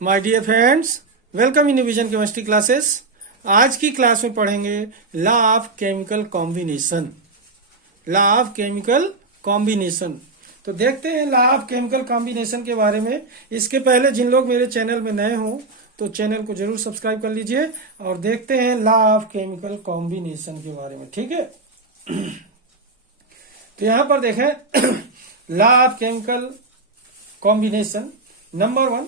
My dear friends, welcome in Vision chemistry classes. आज की class में पढ़ेंगे law of chemical combination. Law of chemical combination. तो देखते हैं लॉ ऑफ केमिकल कॉम्बिनेशन के बारे में। इसके पहले जिन लोग मेरे चैनल में नए हों तो चैनल को जरूर सब्सक्राइब कर लीजिए और देखते हैं लॉ ऑफ केमिकल कॉम्बिनेशन के बारे में। ठीक है, तो यहां पर देखें law of chemical combination. Number 1,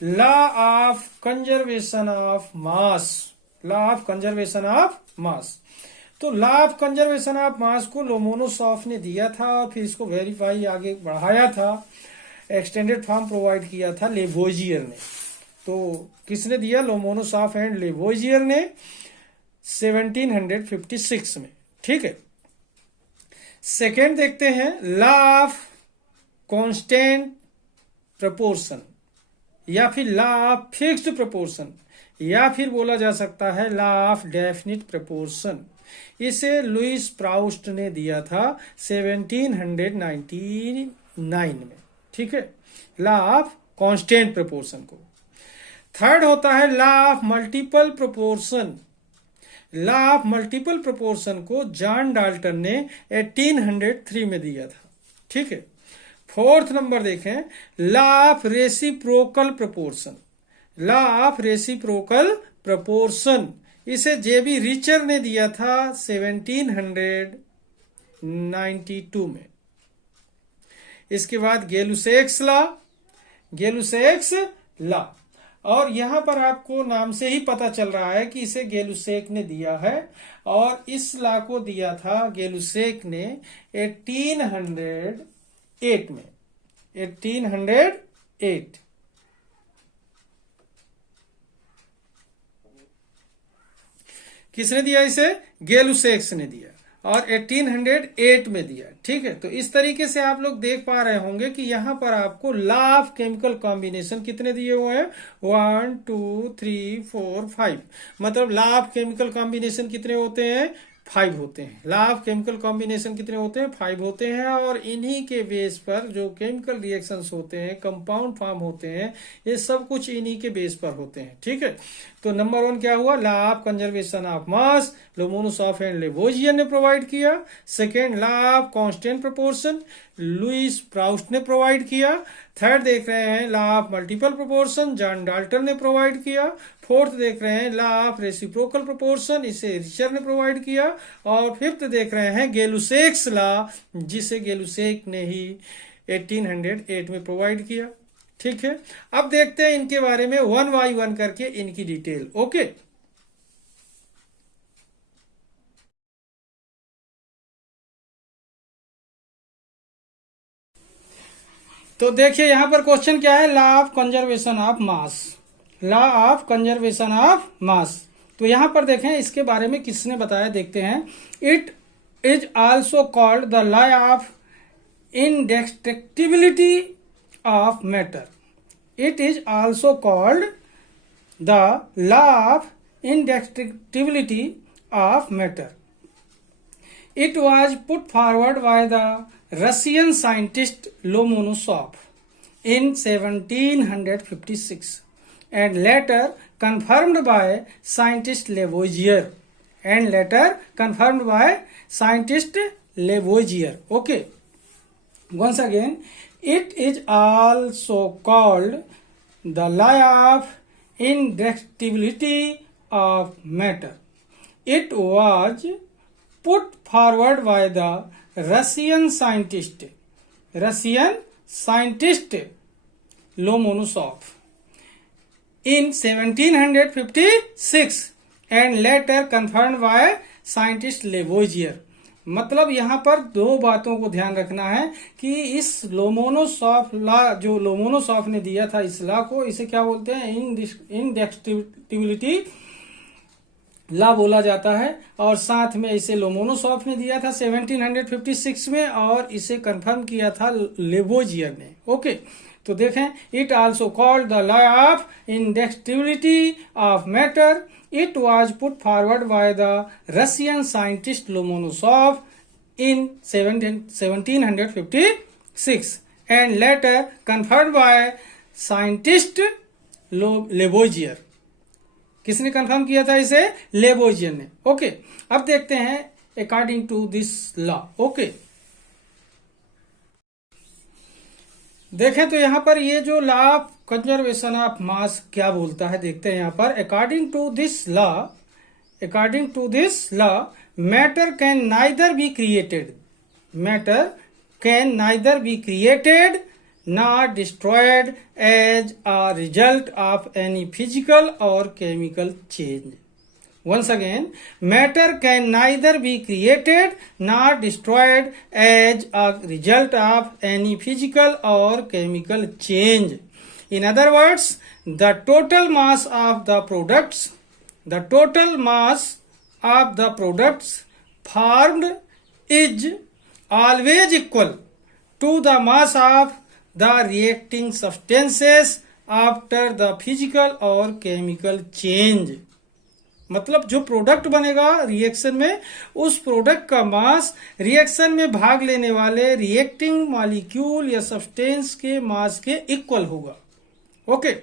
law of conservation of mass. Law of conservation of mass. तो law of conservation of mass को लोमोनोसॉफ ने दिया था और फिर इसको वेरीफाई आगे बढ़ाया था, एक्सटेंडेड फॉर्म प्रोवाइड किया था लेवोइजियर ने। तो किसने दिया? लोमोनोसॉफ एंड लेवोइजियर ने 1756 में। ठीक है, सेकेंड देखते हैं लॉ ऑफ कांस्टेंट प्रोपोर्शन या फिर लॉ ऑफ फिक्स्ड प्रोपोर्शन या फिर बोला जा सकता है लॉ ऑफ डेफिनिट प्रोपोर्शन। इसे लुईस प्राउस्ट ने दिया था 1799 में। ठीक है, लॉ ऑफ कांस्टेंट प्रोपोर्शन को। थर्ड होता है law of multiple proportion. Law of multiple proportion को जॉन डाल्टन ने 1803 में दिया था। ठीक है, फोर्थ नंबर देखें law of reciprocal proportion. Law of reciprocal proportion इसे जेबी रिचर ने दिया था 1792 में। इसके बाद गेलुसेक्स लॉ। गेलुसेक्स लॉ, और यहां पर आपको नाम से ही पता चल रहा है कि इसे गेलुसेक ने दिया है और इस लॉ को दिया था गेलुसेक ने 1808 में। 1808। किसने दिया इसे? गेलुसेक्स ने दिया और 1808 में दिया। ठीक है, तो इस तरीके से आप लोग देख पा रहे होंगे कि यहां पर आपको लॉ ऑफ केमिकल कॉम्बिनेशन कितने दिए हुए हैं? 1 2 3 4 5। मतलब लॉ ऑफ केमिकल कॉम्बिनेशन कितने होते हैं? 5 होते हैं। लॉ ऑफ केमिकल कॉम्बिनेशन कितने होते हैं? 5 होते हैं। और इन्हीं के बेस पर जो केमिकल रिएक्शंस होते हैं, कंपाउंड फॉर्म होते हैं, ये सब कुछ इन्हीं के बेस पर होते हैं। ठीक है, तो नंबर 1 क्या हुआ? Law of conservation of mass, Lomonosov and Lavoisier ने प्रोवाइड किया। Second, law of constant proportion, Louis Proust ने प्रोवाइड किया। थर्ड देख रहे हैं law of multiple proportion, John Dalton ने प्रोवाइड किया। फोर्थ देख रहे हैं लॉ ऑफ रेसिप्रोकल प्रोपोर्शन, इसे रिचर ने प्रोवाइड किया। और फिफ्थ देख रहे हैं गेलुसेक्स लॉ, जिसे गेलुसेक ने ही 1808 में प्रोवाइड किया। ठीक है, अब देखते हैं इनके बारे में 1 बाय 1 करके इनकी डिटेल। ओके, तो देखिए यहां पर क्वेश्चन क्या है? Law of conservation of mass. Law of conservation of mass. तो यहां पर देखें इसके बारे में किसने बताया, देखते हैं। It is also called the law of indestructibility of matter. It is also called the law of indestructibility of matter. It was put forward by the Russian scientist Lomonosov in 1756 and later confirmed by scientist Lavoisier. Okay. Once again, it is also called the law of indestructibility of matter. It was put forward by the Russian scientist Lomonosov in 1756 and later confirmed by scientist Lavoisier. मतलब यहां पर दो बातों को ध्यान रखना है कि इस लोमोनोसॉफ लॉ, जो लोमोनोसॉफ ने दिया था इस लॉ को, इसे क्या बोलते हैं? इंडेस्ट्रक्टिबिलिटी लॉ बोला जाता है। और साथ में इसे लोमोनोसॉफ ने दिया था 1756 में और इसे कंफर्म किया था लेवोइजियर ने। ओके, तो देखें, it also called the law of indestructibility of matter. It was put forward by the Russian scientist Lomonosov in 1756 and later confirmed by scientist Lavoisier. किसने कंफर्म किया था इसे? लेबोइजियर ने। ओके, अब देखते हैं according to this law. Okay, देखें तो यहां पर ये जो law of conservation of mass क्या बोलता है, देखते हैं यहां पर। According to this law matter can neither be created, matter can neither be created nor destroyed as a result of any physical or chemical change. Once again, matter can neither be created nor destroyed as a result of any physical or chemical change. In other words, the total mass of the products formed is always equal to the mass of the reacting substances after the physical or chemical change. मतलब जो product बनेगा reaction में, उस product का मास reaction में भाग लेने वाले रिएक्टिंग मॉलिक्यूल या सब्सटेंस के मास के इक्वल होगा। Okay,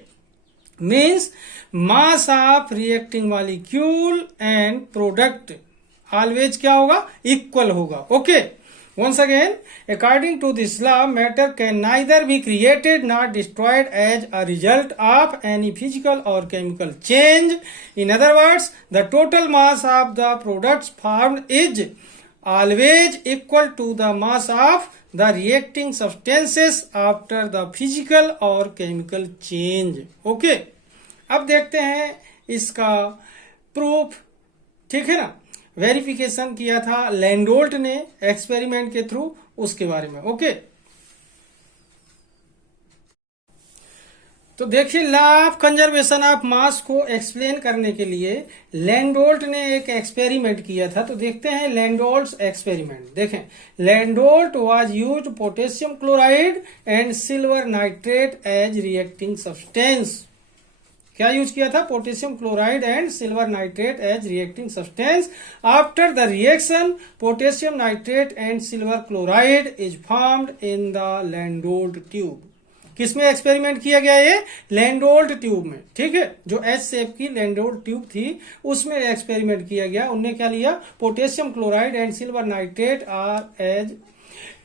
means mass of reacting molecule and product always क्या होगा? इक्वल होगा। Okay, once again, according to this law, matter can neither be created nor destroyed as a result of any physical or chemical change. In other words, the total mass of the products formed is always equal to the mass of the reacting substances after the physical or chemical change. Okay, अब देखते हैं इसका proof. ठीक है ना, verification किया था लैंडोल्ट ने एक्सपेरिमेंट के थ्रू, उसके बारे में। ओके, तो देखिए law of conservation of mass को एक्सप्लेन करने के लिए लैंडोल्ट ने एक एक्सपेरिमेंट किया था। तो देखते हैं लैंडोल्ट्स एक्सपेरिमेंट। देखें, Landolt was used potassium chloride and silver nitrate as reacting substance. क्या यूज किया था? Potassium chloride and silver nitrate as reacting substance. After the reaction potassium nitrate and silver chloride is formed in the Landolt tube. किसमें experiment किया गया? ये लैंडोल्ट tube में। ठीक है, जो एच शेप की लैंडोल्ट ट्यूब थी उसमें एक्सपेरिमेंट किया गया। उनने क्या लिया? Potassium chloride and silver nitrate are as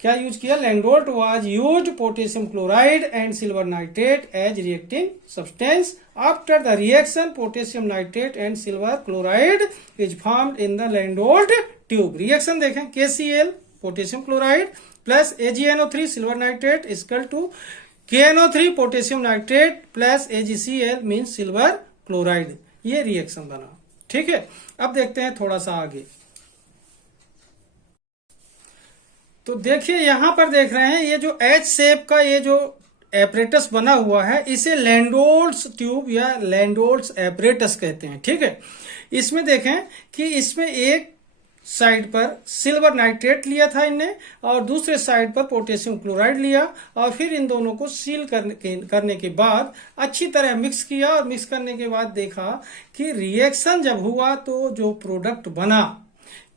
क्या यूज किया? Landolt was used potassium chloride and silver nitrate as reacting substance. After the reaction, potassium nitrate and silver chloride is formed in the Landolt tube. Reaction देखें, KCl potassium chloride plus AgNO3 silver nitrate is equal to KNO3 potassium nitrate plus AgCl means silver chloride. ये reaction बना। ठीक है, अब देखते हैं थोड़ा सा आगे। तो देखिए यहां पर देख रहे हैं ये जो एच शेप का ये जो एपरेटस बना हुआ है, इसे लैंडोल्ट्स ट्यूब या लैंडोल्ट्स एपरेटस कहते हैं। ठीक है, इसमें देखें कि इसमें एक साइड पर सिल्वर नाइट्रेट लिया था इनने और दूसरे साइड पर पोटेशियम क्लोराइड लिया और फिर इन दोनों को सील करने के बाद अच्छी तरह मिक्स किया और मिक्स करने के बाद देखा कि रिएक्शन जब हुआ तो जो प्रोडक्ट बना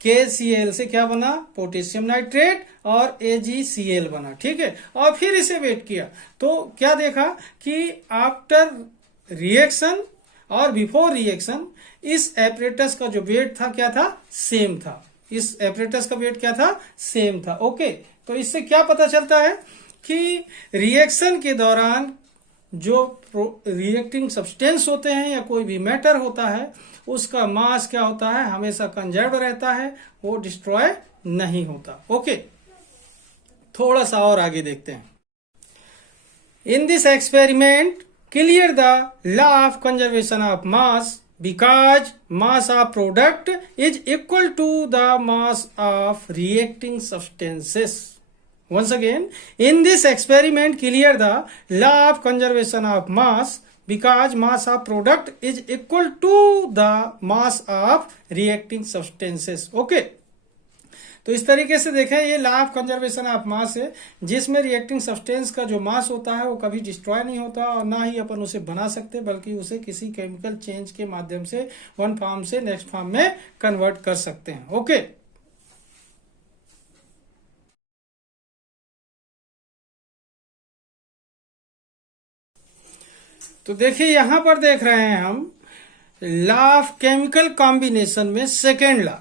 KCl से क्या बना? पोटेशियम नाइट्रेट और AgCl बना। ठीक है, और फिर इसे वेट किया तो क्या देखा कि आफ्टर रिएक्शन और बिफोर रिएक्शन इस एपरेटस का जो वेट था क्या था? सेम था। इस एपरेटस का वेट क्या था? सेम था। ओके, तो इससे क्या पता चलता है कि रिएक्शन के दौरान जो रिएक्टिंग सब्सटेंस होते हैं या कोई भी मैटर होता है उसका मास क्या होता है? हमेशा कंजर्व रहता है, वो डिस्ट्रॉय नहीं होता। ओके, थोड़ा सा और आगे देखते हैं। In this experiment clear the law of conservation of mass because mass of product is equal to the mass of reacting substances. Once again, in this experiment clear the law of conservation of mass because mass of product is equal to the mass of reacting substances. Okay, तो इस तरीके से देखें ये law of conservation of मास है जिसमें reacting substance का जो मास होता है वो कभी डिस्ट्रॉय नहीं होता और ना ही अपन उसे बना सकते बल्कि उसे किसी केमिकल चेंज के माध्यम से वन फॉर्म से नेक्स्ट फॉर्म में कन्वर्ट कर सकते हैं। ओके, तो देखिए यहां पर देख रहे हैं हम लॉ ऑफ केमिकल कॉम्बिनेशन में second law,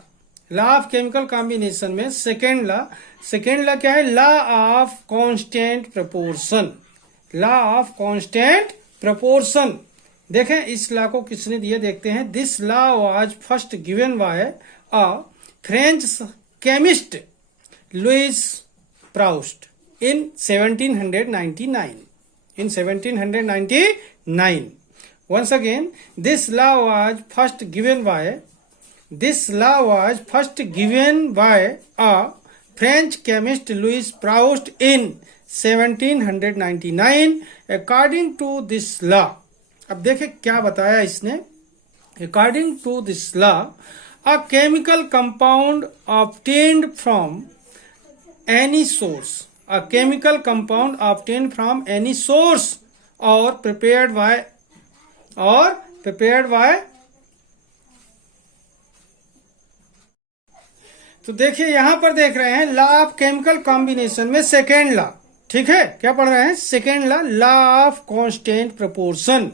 law of chemical combination में सेकेंड लॉ क्या है? Law of constant proportion, law of constant proportion. देखें इस लॉ को किसने दिया, देखते हैं। This law was first given by a French chemist Louis Proust in 1799, in 1799. Once again, this law was first given by a French chemist Louis Proust in 1799. According to this law, अब देखें क्या बताया इसने। According to this law, a chemical compound obtained from any source, a chemical compound obtained from any source or prepared by तो देखिए यहां पर देख रहे हैं लॉ ऑफ केमिकल कॉम्बिनेशन में सेकेंड लॉ, ठीक है। क्या पढ़ रहे हैं? Second law, law of constant proportion,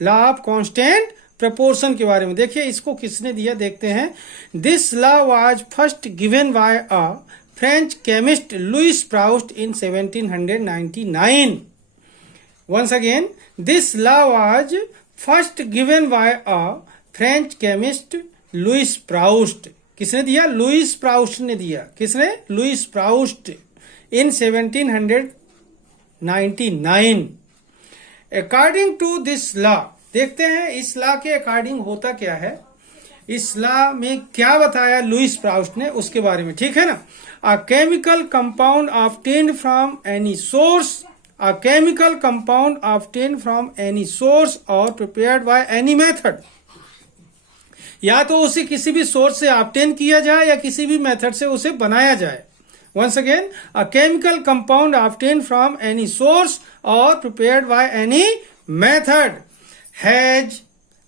law of constant proportion के बारे में। देखिए इसको किसने दिया, देखते हैं। This law was first given by a French chemist Louis Proust in 1799. Once again, this law was first given by a French chemist Louis Proust. किसने दिया? लुइस प्राउस्ट ने दिया। किसने? Louis Proust in 1799. According to this law, देखते हैं इस law के according होता क्या है, इस लॉ में क्या बताया लुइस प्राउस्ट ने, उसके बारे में, ठीक है ना। A chemical compound obtained from any source, a chemical compound obtained from any source or prepared by any method, या तो उसे किसी भी सोर्स से ऑब्टेन किया जाए या किसी भी मेथड से उसे बनाया जाए। Once again, a chemical compound obtained from any source or prepared by any method has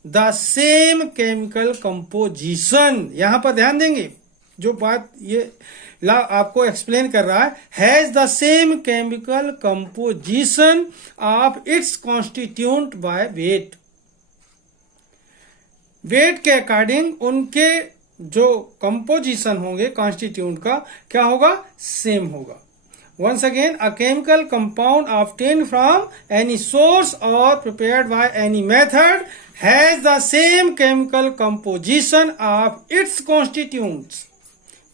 the same chemical composition। यहां पर ध्यान देंगे, जो बात ये ला आपको एक्सप्लेन कर रहा है, has the same chemical composition of its constituent by weight. Weight के अकॉर्डिंग उनके जो कंपोजिशन होंगे कॉन्स्टिट्यूंट का, क्या होगा? सेम होगा। Once again, a chemical compound obtained from any source or prepared by any method has the same chemical composition of its constituents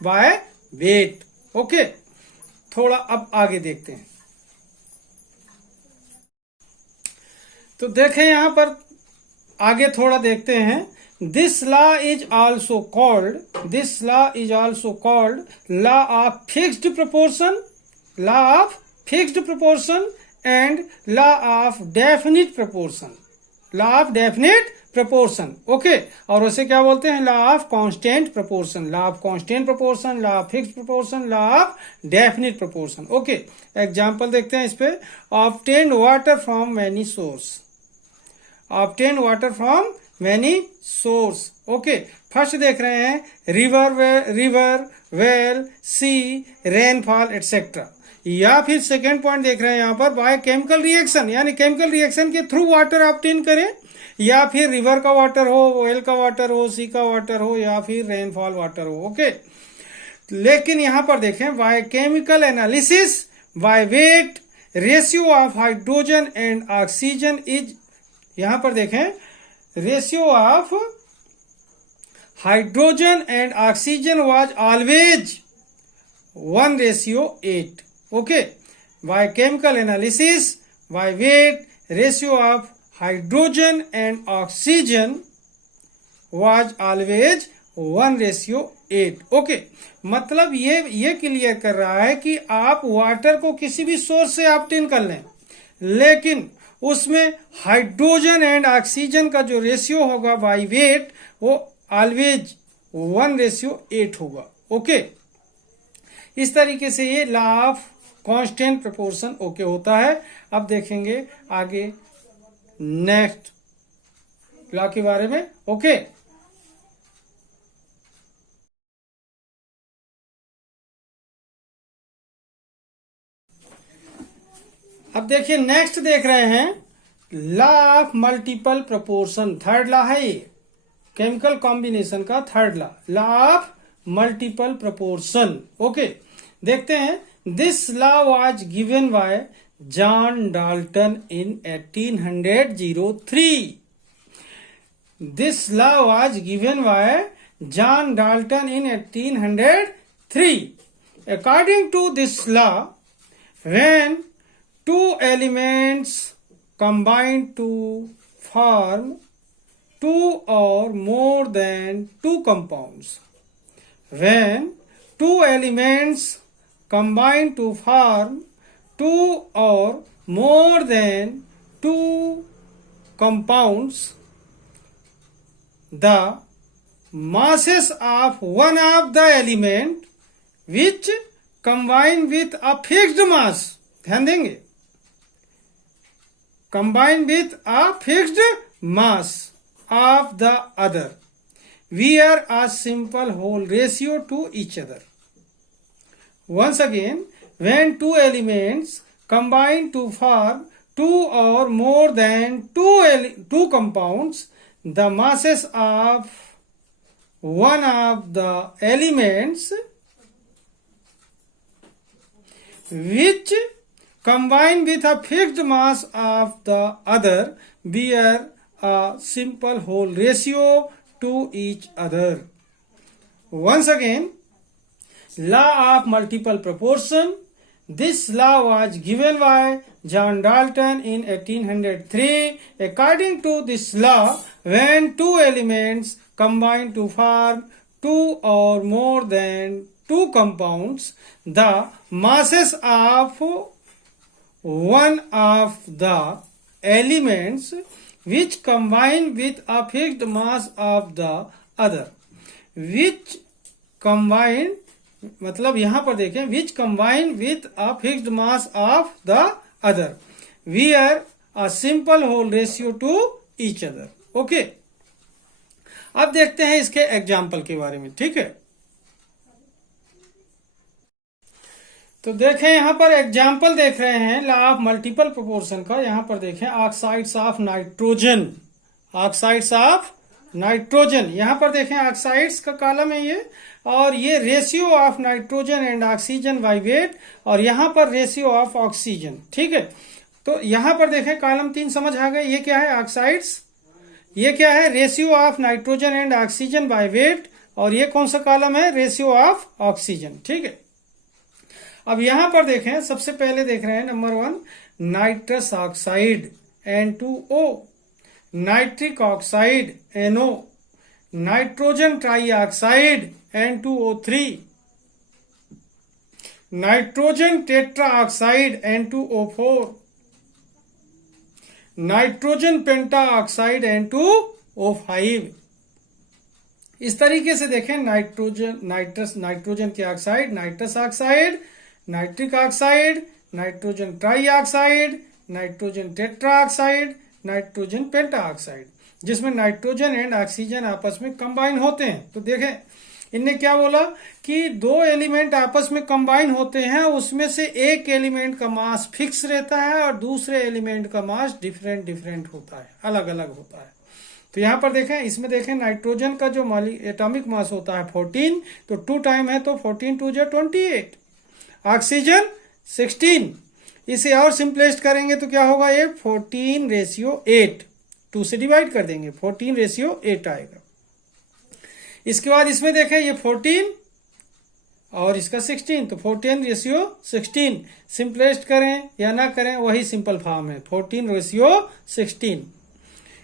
by weight. Okay, थोड़ा अब आगे देखते हैं। तो देखें यहां पर आगे थोड़ा देखते हैं। This law is also called law of fixed proportion, law of fixed proportion and law of definite proportion, law of definite proportion. Okay, और उसे क्या बोलते हैं? Law of constant proportion, law of constant proportion, law of fixed proportion, law of definite proportion. Okay, example देखते हैं इस पे। Obtain water from many source, obtain water from many source. Okay, first देख रहे हैं रिवर, वेल, सी, rainfall etcetera. या फिर second point देख रहे हैं यहां पर बाय केमिकल रिएक्शन, यानी केमिकल रिएक्शन के थ्रू वाटर ऑब्टेन करें, या फिर रिवर का वाटर हो, वेल का वाटर हो, सी का वाटर हो, या फिर रेनफॉल वाटर हो। ओके, लेकिन यहां पर देखें by chemical analysis by weight ratio of hydrogen and oxygen is, यहां पर देखें ratio of hydrogen and oxygen was always 1:8. Okay, by chemical analysis, by weight, ratio of hydrogen and oxygen was always 1:8. Okay, मतलब ये clear कर रहा है कि आप वाटर को किसी भी सोर्स से ऑब्टेन कर लें, लेकिन उसमें हाइड्रोजन एंड ऑक्सीजन का जो रेशियो होगा बाय वेट वो ऑलवेज 1:8 होगा। ओके, इस तरीके से ये law of constant proportion okay होता है। अब देखेंगे आगे नेक्स्ट लॉ के बारे में। ओके, अब देखिए नेक्स्ट देख रहे हैं law of multiple proportion, third law है ये, केमिकल कॉम्बिनेशन का third law, law of multiple proportion. Okay, देखते हैं। This law was given by John Dalton in 1803। This law was given by John Dalton in 1803। According to this law, when two elements combine to form two or more than two compounds, when two elements combine to form two or more than two compounds, the masses of one of the element which combine with a fixed mass, ध्यान देंगे, combine with a fixed mass of the other bear a simple whole ratio to each other. Once again, when two elements combine to form two or more than two compounds, the masses of one of the elements which combine with a fixed mass of the other bear a simple whole ratio to each other. Once again, law of multiple proportion. This law was given by John Dalton in 1803. According to this law, when two elements combine to form two or more than two compounds, the masses of one of the elements which combine with a fixed mass of the other, which combine, मतलब यहां पर देखें, which combine with a fixed mass of the other, bear a simple whole ratio to each other. Okay, अब देखते हैं इसके example के बारे में। ठीक है, तो देखें यहां पर एग्जाम्पल देख रहे हैं लॉ ऑफ मल्टीपल प्रोपोर्शन का। यहां पर देखें oxides of nitrogen, oxides of nitrogen, यहां पर देखें ऑक्साइड्स का कॉलम है ये, और ये ratio of nitrogen and oxygen by weight, और यहां पर रेशियो ऑफ ऑक्सीजन। ठीक है, तो यहां पर देखें कॉलम 3 समझ आ गए। ये क्या है? ऑक्साइड्स। ये क्या है? Ratio of nitrogen and oxygen by weight, और ये कौन सा कॉलम है? Ratio of oxygen. ठीक है, अब यहां पर देखें, सबसे पहले देख रहे हैं number 1 nitrous oxide N2O, nitric oxide NO, nitrogen trioxide N2O3, nitrogen tetra oxide N2O4, nitrogen पेंटा ऑक्साइड N2O5। इस तरीके से देखें नाइट्रोजन के oxide, nitrous oxide, nitric oxide, nitrogen trioxide, nitrogen tetra oxide, nitrogen पेंटा ऑक्साइड, जिसमें नाइट्रोजन एंड ऑक्सीजन आपस में combine होते हैं। तो देखें इनने क्या बोला कि दो एलिमेंट आपस में कंबाइन होते हैं, उसमें से एक एलिमेंट का मास फिक्स रहता है और दूसरे एलिमेंट का मास डिफरेंट होता है, अलग अलग होता है। तो यहां पर देखें, इसमें देखें नाइट्रोजन का जो एटॉमिक मास होता है 14, तो 2 टाइम है तो 14 2 जा 28, ऑक्सीजन 16। इसे और सिंपलेस्ट करेंगे तो क्या होगा? ये 14:8, 2 से डिवाइड कर देंगे, 14:8 आएगा। इसके बाद इसमें देखें ये 14 और इसका 16, तो 14:16। सिंपलेस्ट करें या ना करें वही सिंपल फॉर्म है, 14:16।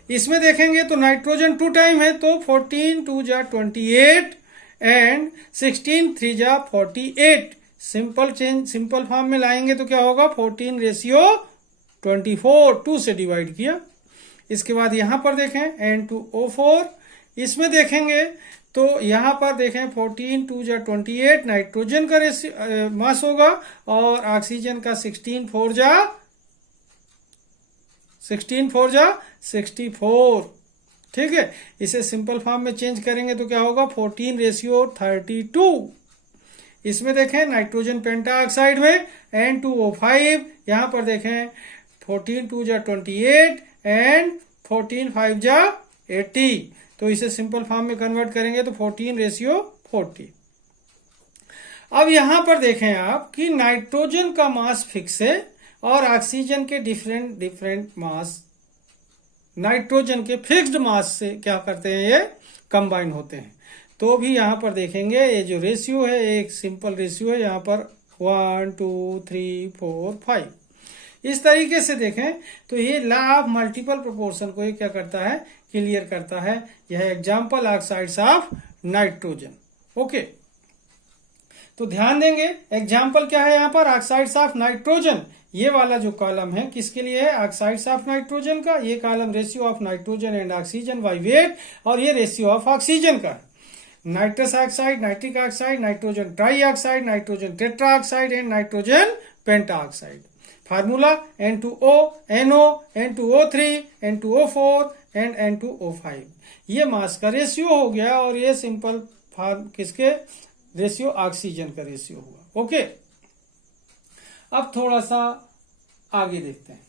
इसमें देखेंगे तो नाइट्रोजन 2 टाइम है तो 14 2 जा 28 एंड 16 3 जा 48। सिंपल फॉर्म में लाएंगे तो क्या होगा? 14:24, 2 से डिवाइड किया। इसके बाद यहां पर देखें N2O4, इसमें देखेंगे तो यहां पर देखें 14 2 जा 28 नाइट्रोजन का मास होगा और ऑक्सीजन का 16 4 जा 64। ठीक है, इसे सिंपल फॉर्म में चेंज करेंगे तो क्या होगा? 14:32। इसमें देखें नाइट्रोजन पेंटाऑक्साइड में N2O5, यहां पर देखें 14 2 जा 28 एंड 14 5 जा 80। तो इसे सिंपल फॉर्म में कन्वर्ट करेंगे तो 14:40। अब यहां पर देखें आप कि नाइट्रोजन का मास फिक्स है और ऑक्सीजन के डिफरेंट मास नाइट्रोजन के फिक्स्ड मास से क्या करते हैं, ये कंबाइन होते हैं। तो भी यहां पर देखेंगे ये जो रेशियो है एक सिंपल रेशियो है, यहां पर 1 2 3 4 5। इस तरीके से देखें तो ये लॉ ऑफ मल्टीपल प्रोपोर्शन को ये क्या करता है, क्लियर करता है। यह example oxides of nitrogen. Okay, तो ध्यान देंगे एग्जाम्पल क्या है यहाँ पर, ऑक्साइड्स ऑफ नाइट्रोजन। ये वाला जो कॉलम है किसके लिए है, ऑक्साइड्स ऑफ नाइट्रोजन का। ये column ratio of nitrogen and oxygen by weight, और ये रेशियो ऑफ ऑक्सीजन का है। Nitrous oxide, nitric oxide, nitrogen try oxide, nitrogen tetra oxide and nitrogen penta oxide. Formula N2O, NO, N2O3, N2O4 and N2O5। ये मास का ratio हो गया और ये सिंपल फॉर्म किसके रेशियो, ऑक्सीजन का रेशियो हुआ। ओके, अब थोड़ा सा आगे देखते हैं।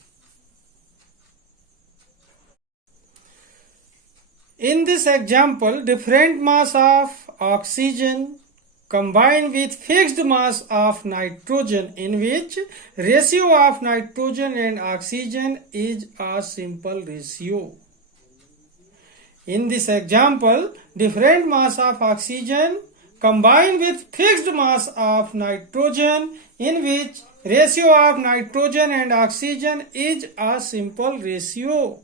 In this example, different mass of oxygen combined with fixed mass of nitrogen, in which ratio of nitrogen and oxygen is a simple ratio. In this example, different mass of oxygen combined with fixed mass of nitrogen, in which ratio of nitrogen and oxygen is a simple ratio.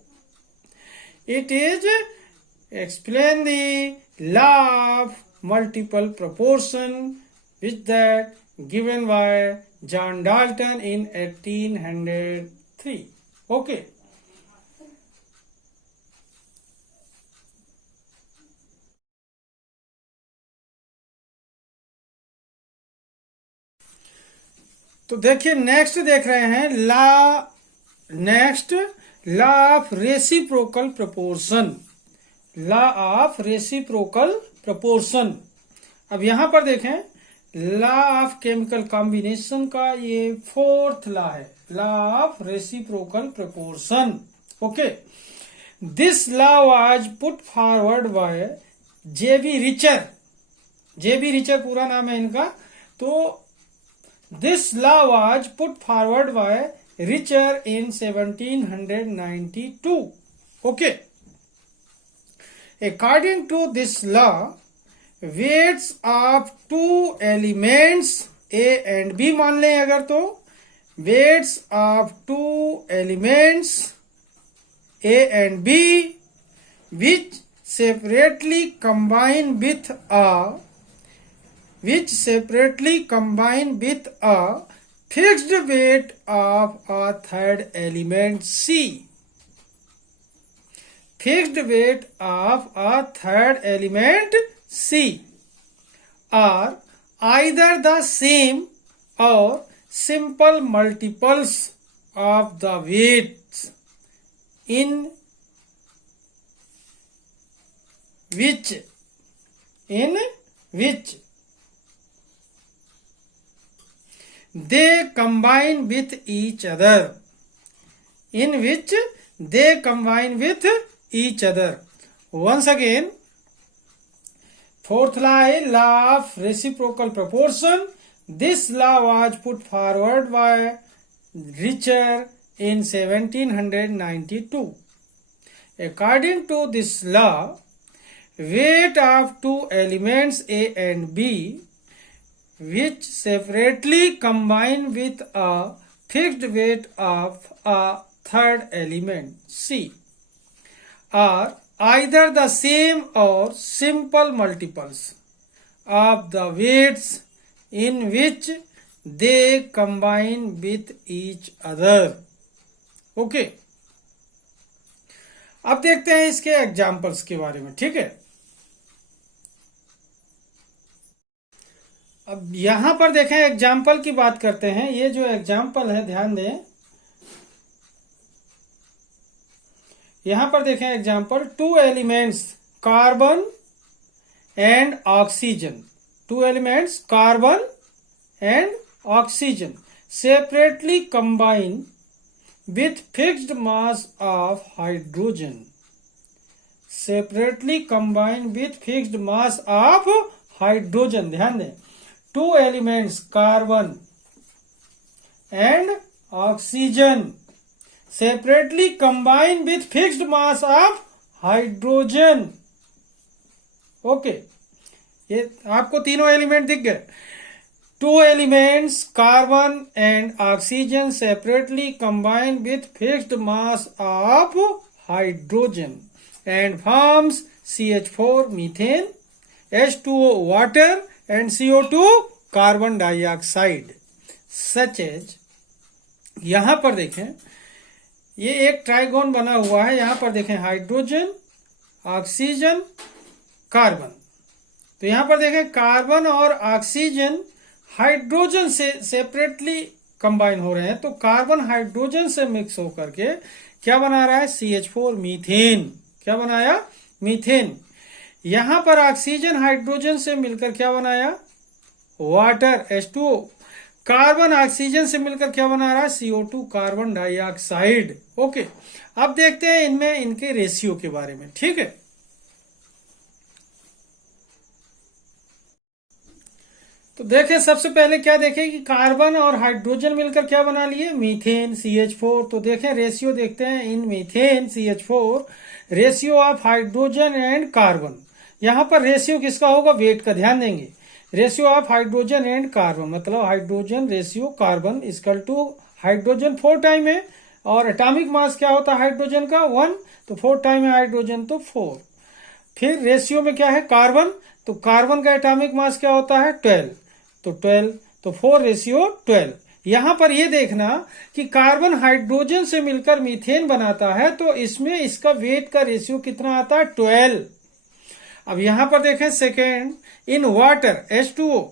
It is explain the law of multiple proportion, which that given by John Dalton in 1803. Okay. तो देखिए next देख रहे हैं law of reciprocal proportion. Law of reciprocal proportion. अब यहां पर देखें law of chemical combination का ये फोर्थ लॉ है, law of reciprocal proportion. Okay, this law was put forward by JB Richter. JB Richter पूरा नाम है इनका। तो this law was put forward by Richer in 1792. Okay. According to this law, weights of two elements A and B मान लें अगर, तो weights of two elements A and B which separately combine with a fixed weight of a third element C. Fixed weight of a third element C are either the same or simple multiples of the weights in which they combine with each other. Once again, fourth law is law of reciprocal proportion. This law was put forward by Richer in 1792. According to this law, weight of two elements A and B which separately combine with a fixed weight of a third element C are either the same or simple multiples of the weights in which they combine with each other. Okay. अब देखते हैं इसके examples के बारे में। ठीक है, अब यहां पर देखें एग्जाम्पल की बात करते हैं। ये जो एग्जाम्पल है ध्यान दें, यहां पर देखें example, two elements carbon and oxygen. Two elements carbon and oxygen separately combine with fixed mass of hydrogen separately combine with fixed mass of hydrogen. ध्यान दें, two elements carbon and oxygen separately combine with fixed mass of hydrogen. Okay, ये आपको तीनों element दिख गए. Two elements carbon and oxygen separately combine with fixed mass of hydrogen and forms CH4 methane, H2O water and CO2 carbon dioxide. Such as, यहां पर देखें, ये एक ट्राइगोन बना हुआ है. यहां पर देखें हाइड्रोजन, ऑक्सीजन, कार्बन. तो यहां पर देखें कार्बन और ऑक्सीजन हाइड्रोजन से सेपरेटली कंबाइन हो रहे हैं. तो कार्बन हाइड्रोजन से मिक्स होकर के क्या बना रहा है? CH4 methane. क्या बनाया? मीथेन. यहां पर ऑक्सीजन हाइड्रोजन से मिलकर क्या बनाया? Water, H2O. कार्बन ऑक्सीजन से मिलकर क्या बना रहा है? CO2 carbon dioxide. ओके, अब देखते हैं इनमें इनके रेशियो के बारे में. ठीक है, तो देखें, सबसे पहले क्या देखें कि कार्बन और हाइड्रोजन मिलकर क्या बना लिए? Methane, CH4. तो देखें रेशियो देखते हैं. In methane CH4 ratio of hydrogen and carbon. यहां पर रेशियो किसका होगा? वेट का. ध्यान देंगे, ratio of hydrogen and carbon मतलब hydrogen ratio carbon equal to hydrogen 4 time है और एटॉमिक मास क्या होता है हाइड्रोजन का? 1. तो 4 टाइम है हाइड्रोजन तो 4. फिर रेशियो में क्या है? कार्बन. तो कार्बन का एटॉमिक मास क्या होता है? 12. तो 12, तो 4 रेशियो 12. यहां पर यह देखना कि कार्बन हाइड्रोजन से मिलकर मीथेन बनाता है, तो इसमें इसका वेट का रेशियो कितना आता है? 12. अब यहां पर देखें second, in water H2O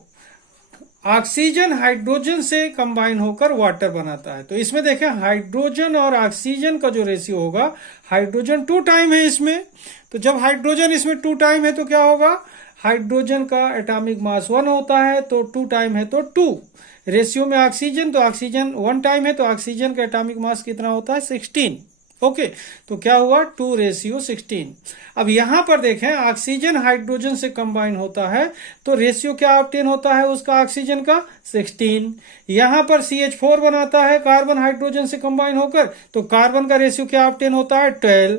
oxygen hydrogen से कंबाइन होकर वाटर बनाता है. तो इसमें देखें हाइड्रोजन और ऑक्सीजन का जो रेशियो होगा, हाइड्रोजन 2 टाइम है इसमें. तो जब हाइड्रोजन इसमें 2 टाइम है तो क्या होगा? हाइड्रोजन का एटॉमिक मास 1 होता है, तो 2 टाइम है तो 2. रेशियो में ऑक्सीजन, तो ऑक्सीजन 1 टाइम है, तो ऑक्सीजन का एटॉमिक मास कितना होता है? 16. ओके, तो क्या हुआ? 2 रेशियो 16. अब यहां पर देखें ऑक्सीजन हाइड्रोजन से कंबाइन होता है तो रेशियो क्या ऑब्टेन होता है उसका? ऑक्सीजन का 16. यहां पर CH4 बनाता है कार्बन हाइड्रोजन से कंबाइन होकर, तो कार्बन का रेशियो क्या ऑब्टेन होता है? 12.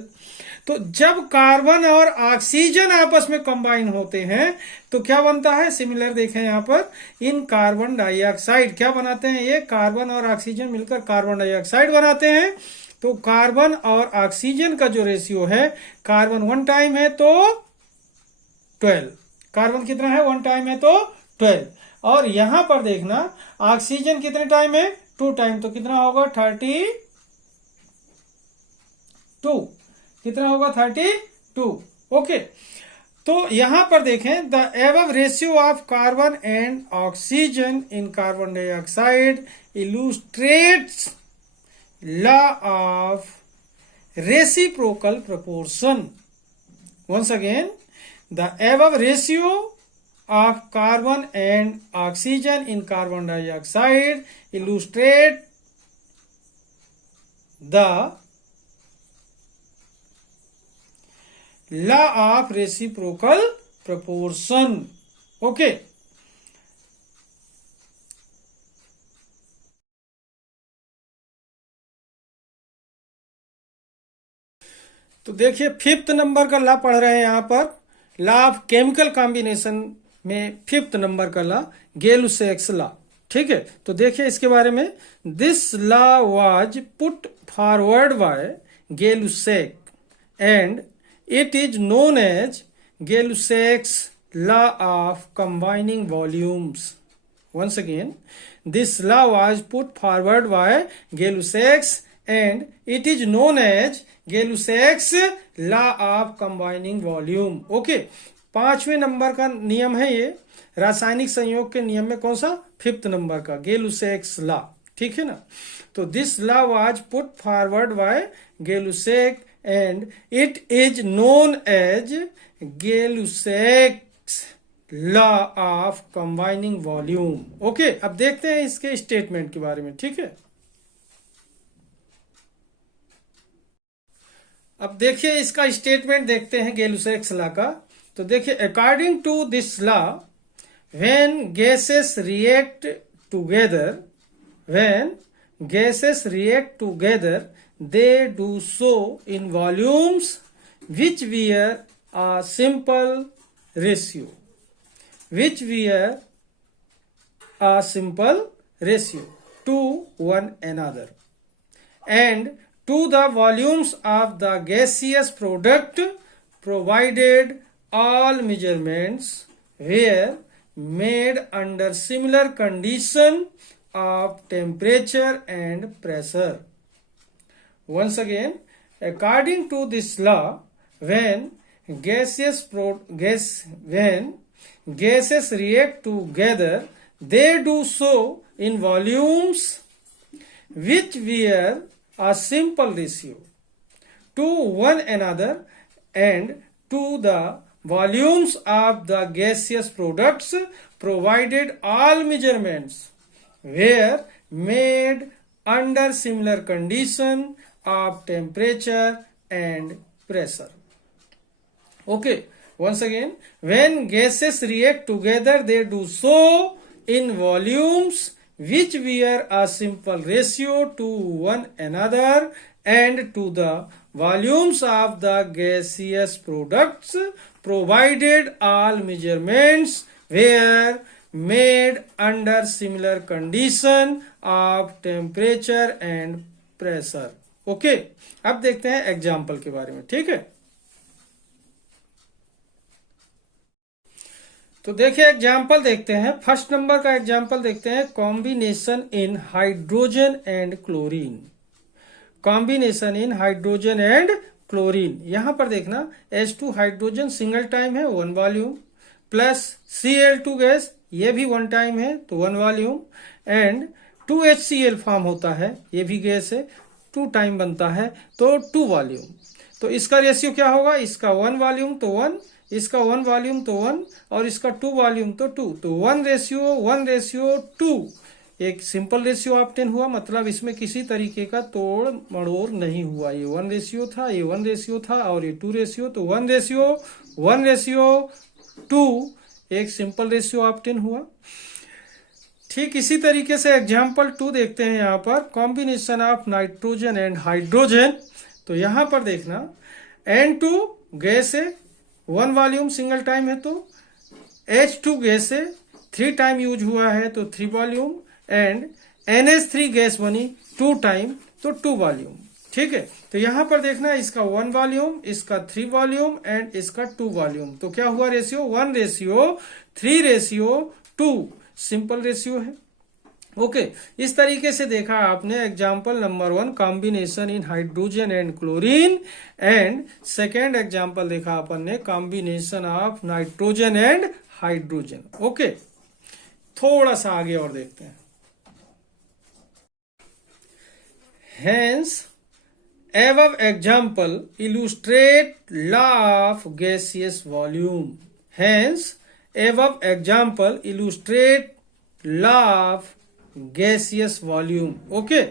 तो जब कार्बन और ऑक्सीजन आपस में कंबाइन होते हैं तो क्या बनता है? सिमिलर देखें यहां पर, इन कार्बन डाइऑक्साइड. क्या बनाते हैं? ये कार्बन और ऑक्सीजन मिलकर कार्बन डाइऑक्साइड बनाते हैं. तो कार्बन और ऑक्सीजन का जो रेशियो है, कार्बन 1 टाइम है तो 12. कार्बन कितना है? 1 टाइम है तो 12. और यहां पर देखना ऑक्सीजन कितने टाइम है? 2 टाइम. तो कितना होगा? 32. कितना होगा? 32. ओके, तो यहां पर देखें, the above ratio of carbon and oxygen in carbon dioxide illustrates law of reciprocal proportion. Once again, the above ratio of carbon and oxygen in carbon dioxide illustrate the law of reciprocal proportion. Okay. तो देखिए 5th number का law पढ़ रहे हैं यहां पर, law of chemical combination में 5th number का लॉ, गेलुसेक्स लॉ. ठीक है, तो देखिए इसके बारे में. This law was put forward by Gay Lussac and it is known as Gay Lussac's law of combining volumes. Once again, this law was put forward by Gay-Lussac's and it is known as Gay-Lussac's law of combining volume. Okay, 5वें number का नियम है ये, रासायनिक संयोग के नियम में. कौन सा? 5th नंबर का, Gay-Lussac's law. ठीक है ना. तो this law was put forward bye Gay-Lussac and it is known as Gay-Lussac's law of combining volume. Okay, अब देखते हैं इसके स्टेटमेंट के बारे में. ठीक है, अब देखिए इसका स्टेटमेंट देखते हैं गेलुसेक्स लॉ का। तो देखिए according to this law when gases react together they do so in volumes which were a simple ratio to one another, and to the volumes of the gaseous product provided all measurements were made under similar condition of temperature and pressure. Once again, according to this law, when gases react together, they do so in volumes which were a simple ratio to one another, and to the volumes of the gaseous products provided all measurements were made under similar condition of temperature and pressure. Okay, once again, when gases react together, they do so in volumes which were a simple ratio to one another, and to the volumes of the gaseous products provided all measurements were made under similar condition of temperature and pressure. Okay, अब देखते हैं example के बारे में। ठीक है, तो देखिए एग्जाम्पल देखते हैं। फर्स्ट नंबर का एग्जाम्पल देखते हैं, combination in hydrogen and chlorine. Combination in hydrogen and chlorine, यहां पर देखना H2 हाइड्रोजन सिंगल टाइम है 1 वॉल्यूम, प्लस Cl2 गैस ये भी 1 टाइम है तो 1 वॉल्यूम, एंड 2HCl फॉर्म होता है, ये भी गैस है, 2 टाइम बनता है तो 2 वॉल्यूम। तो इसका रेशियो क्या होगा, इसका 1 वॉल्यूम तो 1, इसका 1 वॉल्यूम तो 1, और इसका 2 वॉल्यूम तो 2, तो 1:2 एक सिंपल रेशियो ऑब्टेन हुआ। मतलब इसमें किसी तरीके का तोड़ मड़ोड़ नहीं हुआ, ये 1 रेशियो था, ये 1 रेशियो था, और ये 2 रेशियो, तो 1:2 एक सिंपल रेशियो ऑब्टेन हुआ। ठीक इसी तरीके से एग्जाम्पल 2 देखते हैं यहाँ पर, combination of nitrogen and hydrogen. तो यहाँ पर देखना N2 गैस है, 1 वॉल्यूम सिंगल टाइम है, तो H2 गैस है, 3 टाइम यूज हुआ है तो 3 वॉल्यूम, एंड NH3 गैस बनी 2 टाइम तो 2 वॉल्यूम। ठीक है, तो यहाँ पर देखना इसका 1 वॉल्यूम, इसका 3 वॉल्यूम, एंड इसका 2 वॉल्यूम। तो क्या हुआ रेशियो, 1:3:2 सिंपल रेशियो है। ओके, इस तरीके से देखा आपने example number 1 combination in hydrogen and chlorine, and second example देखा अपन ने combination of nitrogen and hydrogen. Okay, थोड़ा सा आगे और देखते हैं। Hence, above example illustrate law of gaseous volume. Hence, above example illustrate law of gaseous volume. Okay.